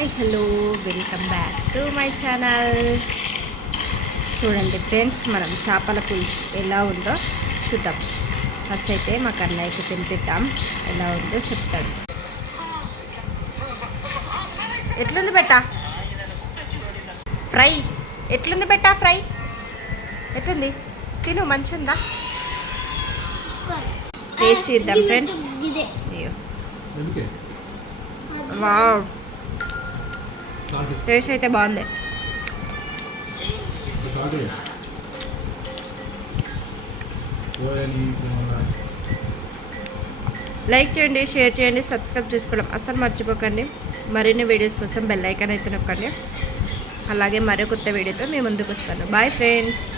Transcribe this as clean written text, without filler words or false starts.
Hi hello welcome back to my channel. చూడండి friends, మనం చేపల పులుసు ఎలా ఉందో చూద్దాం. ఫస్ట్ అయితే మా కన్నయ్యకి తినిపిద్దాం, ఎలా ఉందో చెప్తాడు. ఎట్లుంది బెట్ట ఫ్రై? ఎట్లుంది బెట్ట ఫ్రై? ఎట్లుంది? తిను, మంచిగా టేస్ట్ చేద్దాం ఫ్రెండ్స్. వావ్, టేస్ట్ అయితే బాగుంది. లైక్ చేయండి, షేర్ చేయండి, సబ్స్క్రైబ్ చేసుకోవడం అస్సలు మర్చిపోకండి. మరిన్ని వీడియోస్ కోసం బెల్ ఐకాన్ అయితే నొక్కండి. అలాగే మరో కొత్త వీడియోతో మేము ముందుకు వస్తాను. Bye friends.